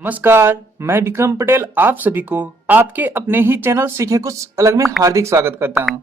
नमस्कार, मैं विक्रम पटेल आप सभी को आपके अपने ही चैनल सीखे कुछ अलग में हार्दिक स्वागत करता हूं।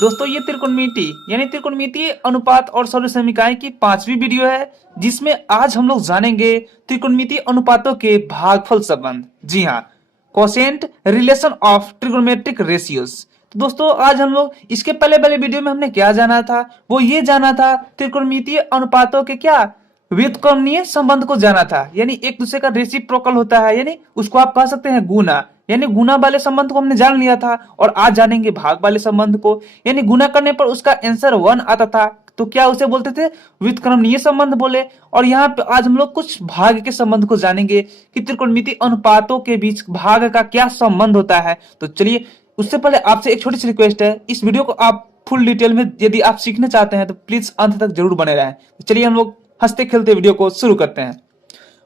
दोस्तों, ये त्रिकोणमिति यानी त्रिकोणमितीय अनुपात और सरल समीकरण की 5वीं वीडियो है, जिसमें आज हम लोग जानेंगे त्रिकोणमितीय अनुपातों के भागफल संबंध। जी हाँ, quotient relation of trigonometric ratios. तो दोस्तों, आज हम लोग इसके पहले वाले वीडियो में हमने क्या जाना था, वो ये जाना था त्रिकोणमितीय अनुपातों के क्या व्युत्क्रमणीय संबंध को जाना था, यानी एक दूसरे का रेसिप्रोकल होता है, यानी उसको आप कह सकते हैं गुना, यानी गुना वाले संबंध को हमने जान लिया था। और आज जानेंगे भाग वाले संबंध को, यानी गुना करने पर उसका आंसर 1 आता था, तो क्या उसे बोलते थे, व्युत्क्रमणीय संबंध बोले। और यहाँ पे आज हम लोग कुछ भाग के संबंध को जानेंगे कि त्रिकोणमितीय अनुपातों के बीच भाग का क्या संबंध होता है। तो चलिए, उससे पहले आपसे एक छोटी सी रिक्वेस्ट है, इस वीडियो को आप फुल डिटेल में यदि आप सीखना चाहते हैं तो प्लीज अंत तक जरूर बने रहें। तो चलिए हम लोग हंसते खेलते वीडियो को शुरू करते हैं।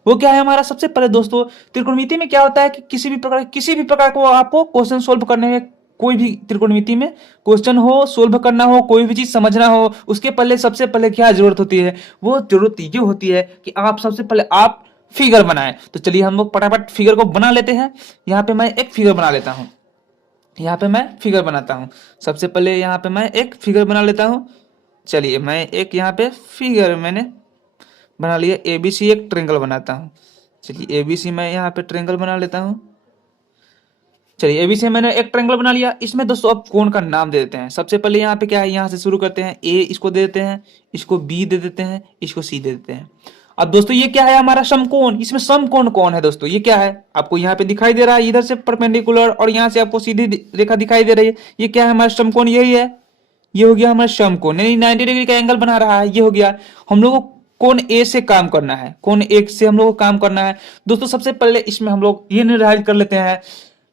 वो क्या है हमारा, सबसे पहले दोस्तों, त्रिकोणमिति में क्या होता है कि किसी भी प्रकार को आपको क्वेश्चन सोल्व करने में, कोई भी त्रिकोणमिति में क्वेश्चन हो, सोल्व करना हो, कोई भी चीज समझना हो, उसके पहले सबसे पहले क्या जरूरत होती है, वो जरूरत ये होती है कि आप सबसे पहले आप फिगर बनाएं। तो चलिए हम लोग फटाफट फिगर को बना लेते हैं। यहाँ पे मैं एक फिगर बना लेता हूँ, यहाँ पे मैं फिगर बनाता हूँ। सबसे पहले यहाँ पे मैं एक फिगर बना लेता हूँ। चलिए, मैं एक यहाँ पे फिगर मैंने बना लिया, एबीसी एक ट्रायंगल बनाता हूँ। चलिए, एबीसी मैं यहाँ पे ट्रायंगल बना लेता हूँ। चलिए, एबीसी मैंने एक ट्रायंगल बना लिया। इसमें दोस्तों अब कोण का नाम दे देते हैं। सबसे पहले यहाँ पे क्या है, यहाँ से शुरू करते हैं, ए इसको दे देते हैं, इसको बी दे देते हैं, इसको सी दे देते हैं। अब दोस्तों ये क्या है, हमारा समकोण। इसमें समकोण कौन है दोस्तों, ये क्या है, आपको यहाँ पे दिखाई दे रहा है, इधर से परपेंडिकुलर और यहाँ से आपको सीधी रेखा दिखाई दे रही है। ये क्या है, हमारा समकोण यही है। ये हो गया हमारा समकोण, यानी 90 डिग्री का एंगल बना रहा है। ये हो गया। हम लोगों को कोण ए से काम करना है, कोण ए से हम लोग को काम करना है। दोस्तों सबसे पहले इसमें हम लोग ये निर्धारित कर लेते हैं,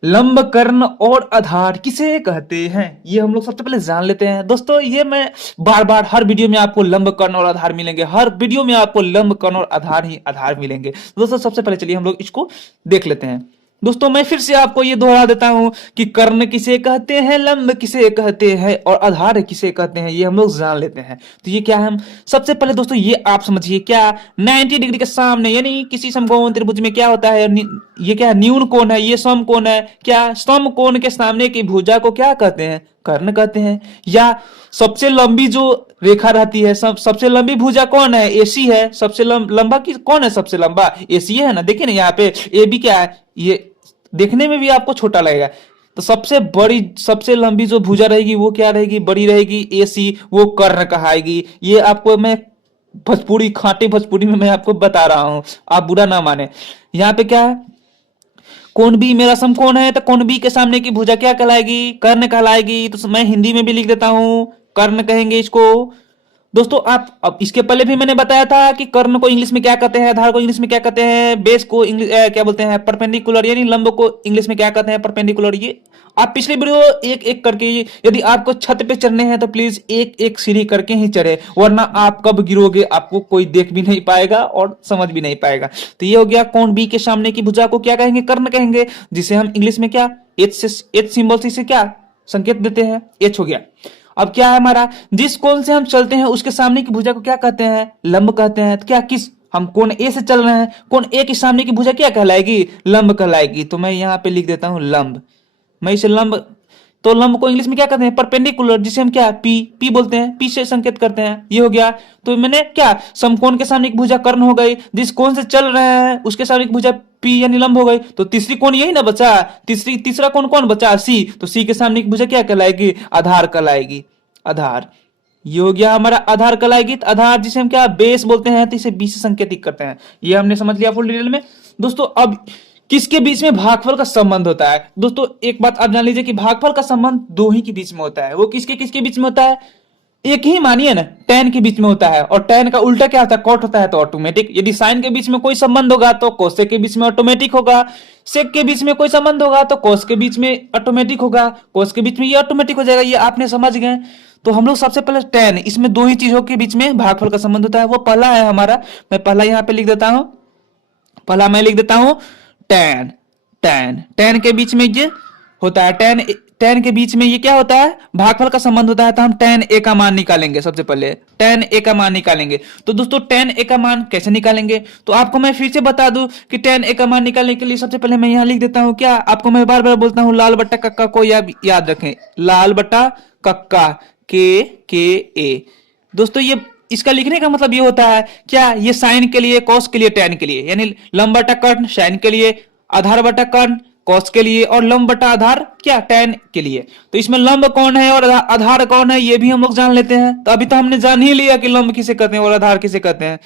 लंब कर्ण और आधार किसे कहते हैं, ये हम लोग सबसे पहले जान लेते हैं। दोस्तों ये मैं बार बार हर वीडियो में आपको लंब कर्ण और आधार मिलेंगे, हर वीडियो में आपको लंब कर्ण और आधार ही आधार मिलेंगे। दोस्तों सबसे पहले चलिए हम लोग इसको देख लेते हैं। दोस्तों मैं फिर से आपको ये दोहरा देता हूं कि कर्ण किसे कहते हैं, लंब किसे कहते हैं और आधार किसे कहते हैं, ये हम लोग जान लेते हैं। तो ये क्या है, हम सबसे पहले दोस्तों ये आप समझिए, क्या 90 डिग्री के सामने, यानी किसी समकोण त्रिभुज में क्या होता है, ये क्या है, न्यून कोण है, ये समकोण है। क्या समकोण के सामने की भुजा को क्या कहते हैं, कर्ण कहते हैं। या सबसे लंबी जो रेखा रहती है, सबसे लंबी भुजा कौन है, एसी है। सबसे लंबा की कौन है, सबसे लंबा एसी है ना। देखिए ना यहाँ पे ए बी क्या है, ये देखने में भी आपको छोटा लगेगा। तो सबसे बड़ी, सबसे लंबी जो भुजा रहेगी वो क्या रहेगी, बड़ी रहेगी, एसी, वो कर्ण कहाएगी। ये आपको मैं भोजपुरी, खाटी भोजपुरी में मैं आपको बता रहा हूं, आप बुरा ना माने। यहाँ पे क्या है, कोण बी मेरा समकोण है, तो कोण बी के सामने की भुजा क्या कहलाएगी, कर्ण कहलाएगी। तो मैं हिंदी में भी लिख देता हूं, कर्ण कहेंगे इसको। दोस्तों आप, अब इसके पहले भी मैंने बताया था कि कर्ण को इंग्लिश में क्या कहते हैं, आधार को इंग्लिश में क्या कहते हैं, बेस को इंग्लिश क्या बोलते हैं, परपेंडिकुलर, यानी लंब को इंग्लिश में क्या कहते हैं, परपेंडिकुलर। ये आप पिछले वीडियो एक एक करके, यदि आपको छत पे चढ़ने हैं तो प्लीज एक एक सीढ़ी करके ही चढ़े, वरना आप कब गिरोगे आपको कोई देख भी नहीं पाएगा और समझ भी नहीं पाएगा। तो ये हो गया, कोण बी के सामने की भुजा को क्या कहेंगे, कर्ण कहेंगे, जिसे हम इंग्लिश में क्या एच सिंबल से क्या संकेत देते हैं, एच हो गया। अब क्या है हमारा, जिस कोण से हम चलते हैं उसके सामने की भुजा को क्या कहते हैं, लंब कहते हैं। तो क्या, किस, हम कोण ए से चल रहे हैं, कोण ए के सामने की भुजा क्या कहलाएगी, लंब कहलाएगी। तो मैं यहाँ पे लिख देता हूं लंब, मैं इसे लंब, तो लंब को इंग्लिश में क्या कहते हैं, परपेंडिकुलर, जिसे हम क्या पी पी बोलते हैं, पी से संकेत करते हैं। ये हो गया। तो मैंने क्या, समकोण के सामने की भुजा कर्ण हो गई, जिस कोण से चल रहे हैं उसके सामने की भुजा पी यानी लंब हो गई। तो तीसरी कोण यही ना बचा, तीसरा कोण कौन बचा, सी। तो सी के सामने की भुजा क्या कहलाएगी, आधार कहलाएगी, आधार। ये हो गया हमारा आधार कहलाएगी। तो आधार जिसे हम क्या बेस बोलते हैं, तो इसे बी से संकेतित करते हैं। ये हमने समझ लिया फुल डिटेल में। दोस्तों अब किसके बीच में भागफल का संबंध होता है। दोस्तों एक बात आप जान लीजिए कि भागफल का संबंध दो ही के बीच में होता है। वो किसके किसके बीच में होता है, एक ही मानिए ना, tan के बीच में होता है, और tan का उल्टा क्या होता है, cot होता है, तो ऑटोमेटिक। यदि sin के बीच में कोई संबंध होगा तो cosec के बीच में ऑटोमेटिक होगा, sec के बीच में कोई संबंध होगा तो cos के बीच में ऑटोमेटिक होगा, cos के बीच में ये ऑटोमेटिक हो जाएगा। ये आपने समझ गए। तो हम लोग सबसे पहले tan, इसमें दो ही चीजों के बीच में भागफल का संबंध होता है। वो पहला है हमारा, मैं पहला यहाँ पे लिख देता हूं, पहला मैं लिख देता हूं tan, tan के बीच में ये होता है, tan tan के बीच में ये क्या होता है, भागफल का संबंध होता है। तो हम tan a का मान निकालेंगे। सबसे पहले tan a का मान निकालेंगे। तो दोस्तों tan a का मान कैसे निकालेंगे, तो आपको मैं फिर से बता दूं कि tan a का मान निकालने के लिए सबसे पहले मैं यहाँ लिख देता हूँ। क्या आपको मैं बार बार बोलता हूँ, लाल बट्टा कक्का को याद रखें, लाल बट्टा कक्का के ए। दोस्तों ये इसका लिखने का मतलब ये होता है क्या, ये साइन के लिए, कॉस के लिए, टैन के लिए, यानी लंब बटा कर्ण साइन के लिए, आधार बटा कर्ण कॉस के लिए, और लंब बटा आधार क्या, टैन के लिए। तो इसमें लंब कौन है और आधार कौन है ये भी हम लोग जान लेते हैं। तो अभी तो हमने जान ही लिया कि लंब किसे कहते हैं और आधार किसे कहते हैं।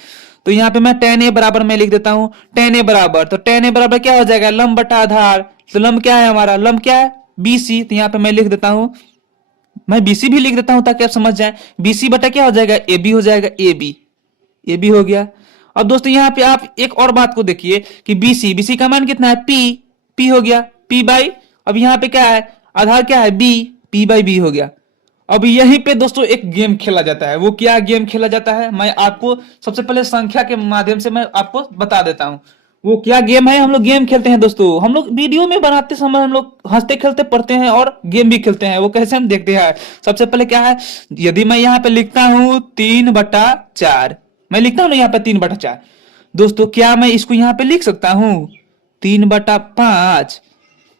तो यहाँ पे मैं tan a बराबर मैं लिख देता हूँ, tan a बराबर, तो tan a बराबर क्या हो जाएगा, लंब बटा आधार। तो लंब क्या है हमारा, लंब क्या है, BC। तो यहाँ पे मैं लिख देता हूँ, मैं BC भी लिख देता हूं ताकि आप समझ जाएं। BC बटा क्या हो जाएगा, AB हो जाएगा, AB हो गया। अब दोस्तों यहाँ पे आप एक और बात को देखिए कि BC का मान कितना है, P हो गया, P बाई, अब यहाँ पे क्या है, आधार क्या है, B, P बाई B हो गया। अब यहीं पे दोस्तों एक गेम खेला जाता है। वो क्या गेम खेला जाता है, मैं आपको सबसे पहले संख्या के माध्यम से मैं आपको बता देता हूं। वो क्या गेम है, हम लोग गेम खेलते हैं दोस्तों। हम लोग वीडियो में बनाते समय हम लोग हंसते खेलते पढ़ते हैं और गेम भी खेलते हैं। वो कैसे हम देखते हैं, सबसे पहले क्या है, यदि मैं यहाँ पे लिखता हूं 3/4, मैं लिखता हूं ना यहाँ पे 3/4, दोस्तों क्या मैं इसको यहाँ पे लिख सकता हूं 3/5,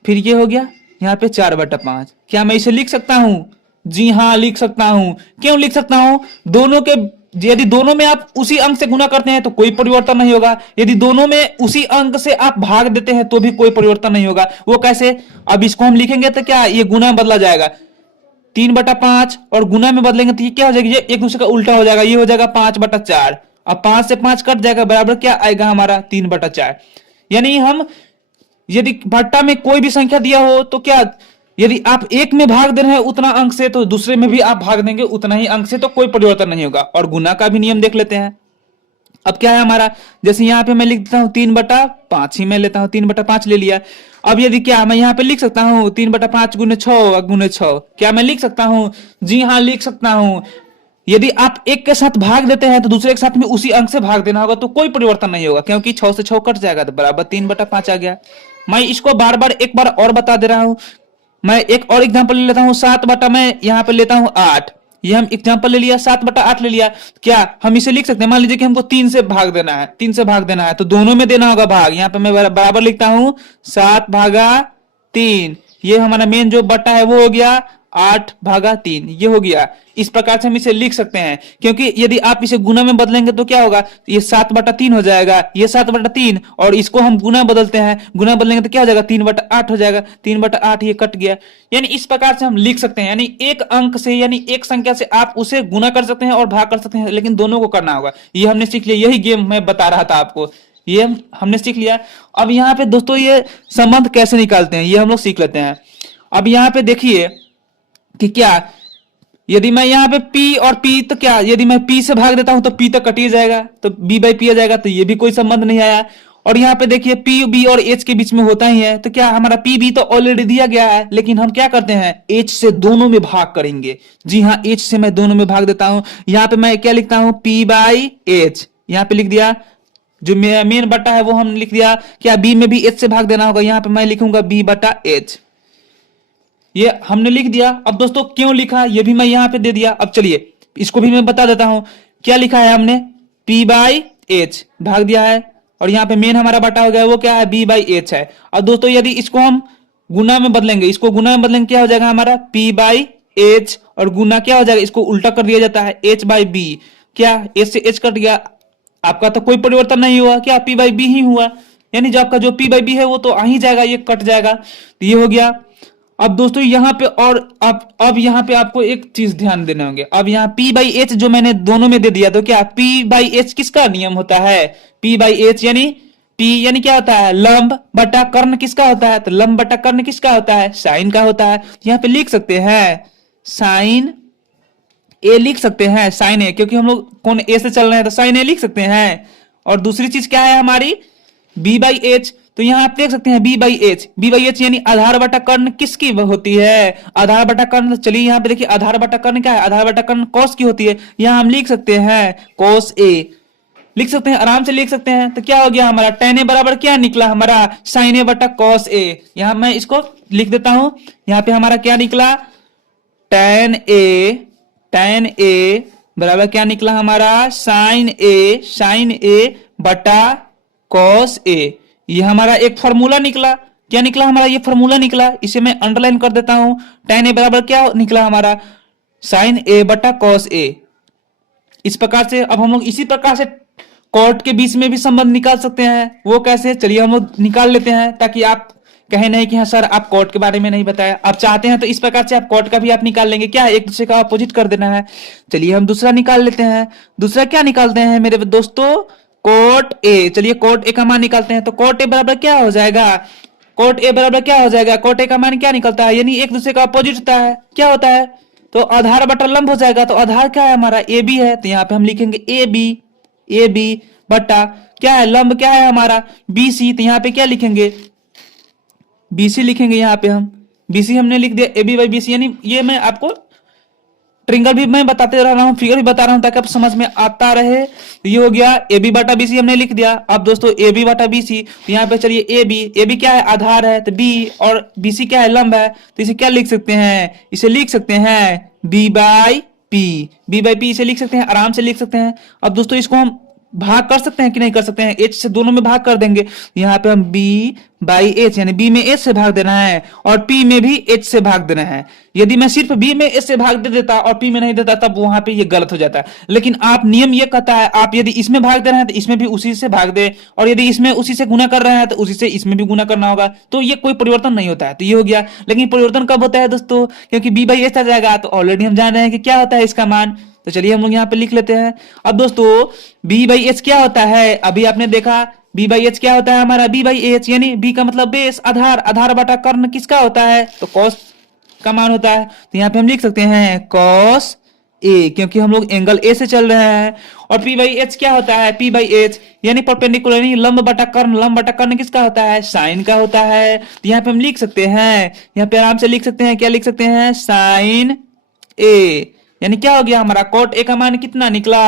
फिर ये हो गया यहाँ पे 4/5, क्या मैं इसे लिख सकता हूं, जी हाँ लिख सकता हूं। क्यों लिख सकता हूं, दोनों के, यदि दोनों में आप उसी अंक से गुना करते हैं तो कोई परिवर्तन नहीं होगा, यदि दोनों में उसी अंक से आप भाग देते हैं तो भी कोई परिवर्तन नहीं होगा। वो कैसे, अब इसको हम लिखेंगे तो क्या, ये गुना में बदला जाएगा, 3/5, और गुना में बदलेंगे तो ये क्या हो जाएगा, ये एक दूसरे का उल्टा हो जाएगा, ये हो जाएगा 5/4। अब 5 से 5 कट जाएगा, बराबर क्या आएगा हमारा 3/4। यानी हम यदि भट्टा में कोई भी संख्या दिया हो तो क्या, यदि आप एक में भाग दे रहे हैं उतना अंक से तो दूसरे में भी आप भाग देंगे उतना ही अंक से, तो कोई परिवर्तन नहीं होगा। और गुना का भी नियम देख लेते हैं। अब क्या है हमारा, जैसे यहाँ पे मैं लिख देता हूँ 3/5 ही मैं लेता हूँ, 3/5 ले लिया। अब यदि क्या मैं यहाँ पे लिख सकता हूँ 3/5 गुने 6, क्या मैं लिख सकता हूँ, जी हाँ लिख सकता हूँ। यदि आप एक के साथ भाग देते हैं तो दूसरे के साथ में उसी अंक से भाग देना होगा, तो कोई परिवर्तन नहीं होगा, क्योंकि 6 से 6 कट जाएगा तो बराबर 3/5 आ गया। मैं इसको बार बार एक बार और बता दे रहा हूं। मैं एक और एग्जांपल ले लेता हूं, 7 बटा मैं यहाँ पे लेता हूं 8, ये हम एग्जांपल ले लिया, 7/8 ले लिया। क्या हम इसे लिख सकते हैं, मान लीजिए कि हमको 3 से भाग देना है, 3 से भाग देना है तो दोनों में देना होगा भाग। यहाँ पे मैं बराबर लिखता हूं 7/3, ये हमारा मेन जो बटा है वो हो गया 8/3, ये हो गया। इस प्रकार से हम इसे लिख सकते हैं, क्योंकि यदि आप इसे गुना में बदलेंगे तो क्या होगा, ये 7/3 हो जाएगा, ये 7/3, और इसको हम गुना बदलते हैं, गुना बदलेंगे तो क्या हो जाएगा 3/8 हो जाएगा, 3/8 ये कट गया। यानी इस प्रकार से हम लिख सकते हैं, यानी एक अंक से, यानी एक संख्या से आप उसे गुना कर सकते हैं और भाग कर सकते हैं, लेकिन दोनों को करना होगा। ये हमने सीख लिया, यही गेम मैं बता रहा था आपको, ये हमने सीख लिया। अब यहाँ पे दोस्तों ये संबंध कैसे निकालते हैं ये हम लोग सीख लेते हैं। अब यहाँ पे देखिए कि क्या, यदि मैं यहाँ पे P और P, तो क्या यदि मैं P से भाग देता हूं तो P तो कट ही जाएगा, तो B/P आ जाएगा, तो ये भी कोई संबंध नहीं आया। और यहाँ पे देखिए P, B और H के बीच में होता ही है, तो क्या हमारा P, B तो ऑलरेडी दिया गया है, लेकिन हम क्या करते हैं H से दोनों में भाग करेंगे। जी हाँ, H से मैं दोनों में भाग देता हूं। यहाँ पे मैं क्या लिखता हूं, P/H, यहाँ पे लिख दिया, जो मेन बटा है वो हम लिख दिया। क्या B में भी H से भाग देना होगा, यहाँ पे मैं लिखूंगा B/H, ये हमने लिख दिया। अब दोस्तों क्यों लिखा ये भी मैं यहाँ पे दे दिया। अब चलिए इसको भी मैं बता देता हूं, क्या लिखा है हमने, P/H भाग दिया है, और यहाँ पे मेन हमारा बटा हो गया वो क्या है, B/H है। अब दोस्तों यदि इसको हम गुना में बदलेंगे, इसको गुना में बदलेंगे, क्या हो जाएगा हमारा P/H, और गुना क्या हो जाएगा, इसको उल्टा कर दिया जाता है H/B, क्या H से H कट गया, आपका तो कोई परिवर्तन नहीं हुआ, क्या P/B ही हुआ, यानी जो आपका जो P/B है वो तो आ ही जाएगा, ये कट जाएगा, तो ये हो गया। अब दोस्तों यहाँ पे और अब यहाँ पे आपको एक चीज ध्यान देने होंगे। अब यहाँ P/H जो मैंने दोनों में दे दिया, तो क्या P/H किसका नियम होता है, P/H यानी P यानी क्या होता है, लंब बटा कर्ण किसका होता है, तो लंब बटा कर्ण किसका होता है, साइन का होता है। यहाँ पे लिख सकते हैं साइन A, लिख सकते हैं साइन A, क्योंकि हम लोग कौन A से चल रहे हैं तो साइन A लिख सकते हैं। और दूसरी चीज क्या है हमारी B/H, तो यहाँ आप देख सकते हैं B/H यानी आधार बटा कर्ण किसकी होती है, आधार बटा कर्ण। चलिए यहाँ पे देखिए आधार बटा कर्ण क्या है, आधार बटा कर्ण कॉस की होती है, यहाँ हम लिख सकते हैं cos A, लिख सकते हैं, आराम से लिख सकते हैं। तो क्या हो गया हमारा tan a बराबर क्या निकला हमारा sin a बटा cos a। यहां मैं इसको लिख देता हूं, यहां पे हमारा क्या निकला tan a बराबर क्या निकला हमारा sin a बटा cos a। ये हमारा एक फॉर्मूला निकला। क्या निकला हमारा ये फॉर्मूला निकला, इसे मैं अंडरलाइन कर देता हूं। tan a बराबर क्या निकला हमारा sin a बटा cos a। इस प्रकार से अब हम लोग इसी प्रकार से कॉट के बीच में भी संबंध निकाल सकते हैं। वो कैसे, चलिए हम लोग निकाल लेते हैं, ताकि आप कहे नहीं कि हाँ सर आप कॉट के बारे में नहीं बताया। आप चाहते हैं तो इस प्रकार से आप कॉट का भी आप निकाल लेंगे, क्या एक दूसरे का अपोजिट कर देना है। चलिए हम दूसरा निकाल लेते हैं। दूसरा क्या निकालते हैं मेरे दोस्तों, कॉट ए। चलिए कॉट ए का मान निकालते हैं। तो कॉट ए बराबर क्या हो जाएगा, कॉट ए बराबर क्या हो जाएगा, कॉट ए का मान क्या निकलता है, यानी एक दूसरे का अपोजिट होता है। क्या होता है, तो आधार बटा लंब हो जाएगा। तो आधार क्या है हमारा ए बी है, तो यहाँ पे हम लिखेंगे ए बी बटा क्या है लंब क्या है हमारा बी सी। तो यहाँ पे क्या लिखेंगे बी सी लिखेंगे। यहाँ पे हम बी सी हमने लिख दिया A B by B C, यानी ये मैं आपको ट्रिंगल भी मैं बताते रह रहा हूँ, फिगर भी बता रहा हूँ ताकि आप समझ में आता रहे। तो ये हो गया ए बी बटा बी सी हमने लिख दिया। अब दोस्तों ए बी बटा बी सी, तो यहाँ पे चलिए ए बी क्या है आधार है, तो बी और बी सी क्या है लंब है। तो इसे क्या लिख सकते हैं, इसे लिख सकते हैं बी बाई पी इसे लिख सकते हैं, आराम से लिख सकते हैं। अब दोस्तों इसको हम भाग कर सकते हैं कि नहीं कर सकते हैं, एच से दोनों में भाग कर देंगे। यहाँ पे हम बी बाई एच, यानी बी में एच से भाग देना है और पी में भी एच से भाग देना है। यदि मैं सिर्फ बी में एच से भाग दे देता और पी में नहीं देता तब वहां पे ये गलत हो जाता है। लेकिन आप नियम ये कहता है आप यदि इसमें भाग दे रहे हैं तो इसमें भी उसी से भाग दे, और यदि इसमें उसी से गुना कर रहे हैं तो उसी से इसमें भी गुना करना होगा। तो ये कोई परिवर्तन नहीं होता है। तो ये हो गया। लेकिन परिवर्तन कब होता है दोस्तों, क्योंकि बी बाई एच आ जाएगा, तो ऑलरेडी हम जान रहे हैं कि क्या होता है इसका मान। तो चलिए हम लोग यहाँ पे लिख लेते हैं। अब दोस्तों बी बाई एच क्या होता है, अभी आपने देखा बी बाई एच क्या होता है हमारा बी बाई एच, यानी बी का मतलब बेस आधार, आधार बटा कर्ण किसका होता है, तो कॉस का मान होता है। तो यहाँ पे हम लिख सकते हैं कॉस ए, क्योंकि हम लोग एंगल ए से चल रहे हैं। और पी बाई एच क्या होता है, पी बाई एच यानी परपेंडिकुलर, यानी लंब बटा कर्ण, लंब बटा कर्ण किसका होता है, साइन का होता है। तो यहाँ पे हम लिख सकते हैं, यहाँ पे आराम से लिख सकते हैं, क्या लिख सकते हैं साइन ए, यानी क्या हो गया हमारा कॉट ए का मान कितना निकला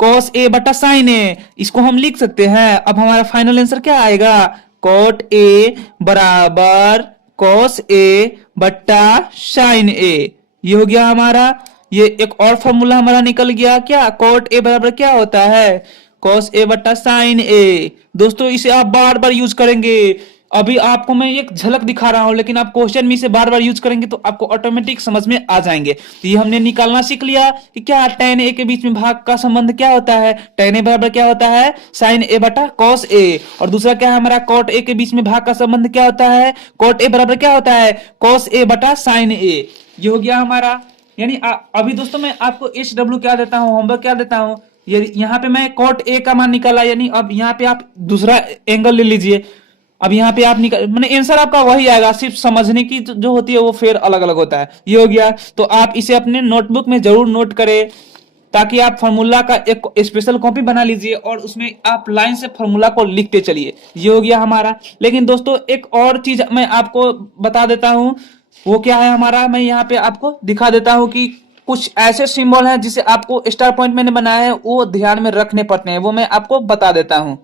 कॉस ए बटा साइन ए। इसको हम लिख सकते हैं। अब हमारा फाइनल आंसर क्या आएगा, कॉट ए बराबर कॉस ए बटा साइन ए। ये हो गया हमारा, ये एक और फॉर्मूला हमारा निकल गया। क्या कॉट ए बराबर क्या होता है कॉस ए बटा साइन ए। दोस्तों इसे आप बार बार यूज करेंगे। अभी आपको मैं एक झलक दिखा रहा हूं, लेकिन आप क्वेश्चन में इसे बार बार यूज करेंगे तो आपको ऑटोमेटिक समझ में आ जाएंगे। तो ये हमने निकालना सीख लिया कि क्या tan a के बीच में भाग का संबंध क्या होता है, tan a बराबर क्या होता है sin a बटा cos a। और दूसरा क्या है हमारा cot a के बीच में भाग का संबंध क्या होता है, cot a बराबर क्या होता है cos a बटा sin a। ये हो गया हमारा। यानी अभी दोस्तों मैं आपको HW क्या देता हूँ, होमवर्क क्या देता हूँ, यहाँ पे मैं cot a का मान निकाला, यानी अब यहाँ पे आप दूसरा एंगल ले लीजिए। अब यहाँ पे आप निकाल मैंने आंसर आपका वही आएगा, सिर्फ समझने की जो होती है वो फिर अलग अलग होता है। ये हो गया। तो आप इसे अपने नोटबुक में जरूर नोट करें, ताकि आप फार्मूला का एक स्पेशल कॉपी बना लीजिए और उसमें आप लाइन से फार्मूला को लिखते चलिए। ये हो गया हमारा। लेकिन दोस्तों एक और चीज मैं आपको बता देता हूँ, वो क्या है हमारा, मैं यहाँ पे आपको दिखा देता हूँ कि कुछ ऐसे सिंबल हैं जिसे आपको स्टार पॉइंट मैंने बनाया है वो ध्यान में रखने पड़ते हैं, वो मैं आपको बता देता हूँ।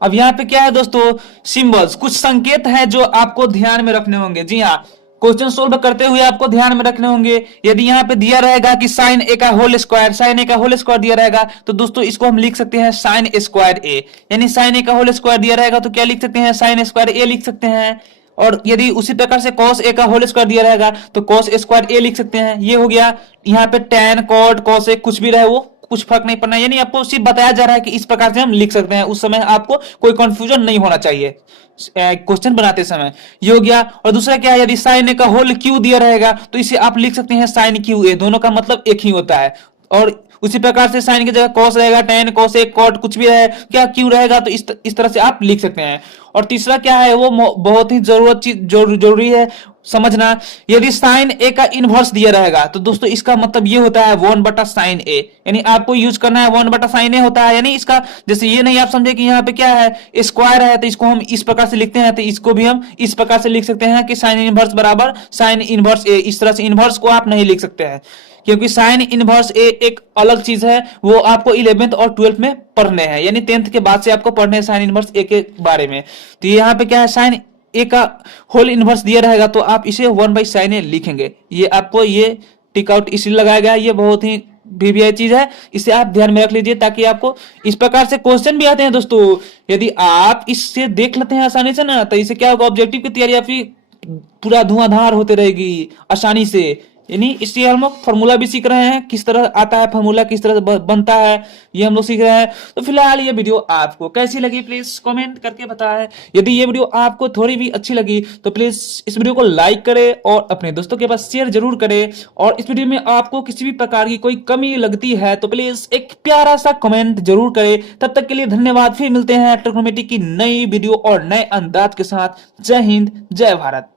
अब यहाँ पे क्या है दोस्तों, सिंबल्स कुछ संकेत है जो आपको ध्यान में रखने होंगे। जी हाँ, क्वेश्चन सोल्व करते हुए आपको ध्यान में रखने होंगे। यदि यहाँ पे दिया रहेगा कि साइन ए का होल स्क्वायर, साइन ए का होल स्क्वायर दिया रहेगा तो दोस्तों इसको हम लिख सकते हैं साइन स्क्वायर ए, यानी साइन ए का होल स्क्वायर दिया रहेगा तो क्या लिख सकते हैं साइन स्क्वायर ए लिख सकते हैं। और यदि उसी प्रकार से cos a का होल स्क्वायर दिया रहेगा तो cos स्क्वायर a लिख सकते हैं। ये हो गया। यहाँ पे tan cot cos a कुछ भी रहे वो कुछ फर्क नहीं पड़ना, यानी आपको सिर्फ बताया जा रहा है कि इस प्रकार से हम लिख सकते हैं। उस समय आपको कोई कंफ्यूजन नहीं होना चाहिए क्वेश्चन बनाते समय। ये हो गया। और दूसरा क्या है, यदि साइन ए का होल क्यू दिया रहेगा तो इसे आप लिख सकते हैं साइन क्यू ए, दोनों का मतलब एक ही होता है। और उसी प्रकार से साइन की जगह कॉस रहेगा, tan cos a cot कुछ भी रहे क्या क्यू रहेगा तो इस तरह से आप लिख सकते हैं। और तीसरा क्या है, वो बहुत ही जरूरी है समझना। यदि साइन ए का इनवर्स दिया रहेगा तो दोस्तों इसका मतलब ये होता है 1 बटा साइन ए, यानी आपको यूज करना है 1 बटा साइन ए होता है। यानी इसका जैसे ये नहीं आप समझे कि यहाँ पे क्या है स्क्वायर है तो इसको हम इस प्रकार से लिखते हैं, तो इसको भी हम इस प्रकार से लिख सकते हैं कि साइन इनवर्स बराबर साइन इनवर्स ए। इस तरह से इनवर्स को आप नहीं लिख सकते हैं, क्योंकि साइन इनवर्स ए एक अलग चीज है, वो आपको 11th और 12th में पढ़ने हैं, यानी 10th के बाद से आपको पढ़ने हैं साइन इनवर्स ए के बारे में। तो यहाँ पे क्या है, साइन ए का होल इनवर्स दिया रहेगा तो आप इसे 1/sin a लिखेंगे। ये आपको ये टिक आउट इसलिए लगाया गया, ये बहुत ही वीवीआई चीज है, इसे आप ध्यान में रख लीजिए ताकि आपको इस प्रकार से क्वेश्चन भी आते हैं दोस्तों। यदि आप इससे देख लेते हैं आसानी से ना, तो इससे क्या होगा, ऑब्जेक्टिव की तैयारी आपकी पूरा धुआंधार होते रहेगी आसानी से। यानी इससे हम लोग फॉर्मूला भी सीख रहे हैं, किस तरह आता है फॉर्मूला, किस तरह बनता है, ये हम लोग सीख रहे हैं। तो फिलहाल ये वीडियो आपको कैसी लगी प्लीज कमेंट करके बताएं। यदि ये वीडियो आपको थोड़ी भी अच्छी लगी तो प्लीज इस वीडियो को लाइक करें और अपने दोस्तों के पास शेयर जरूर करें। और इस वीडियो में आपको किसी भी प्रकार की कोई कमी लगती है तो प्लीज एक प्यारा सा कमेंट जरूर करें। तब तक के लिए धन्यवाद, फिर मिलते हैं ट्रिग्नोमेट्री की नई वीडियो और नए अंदाज के साथ। जय हिंद, जय भारत।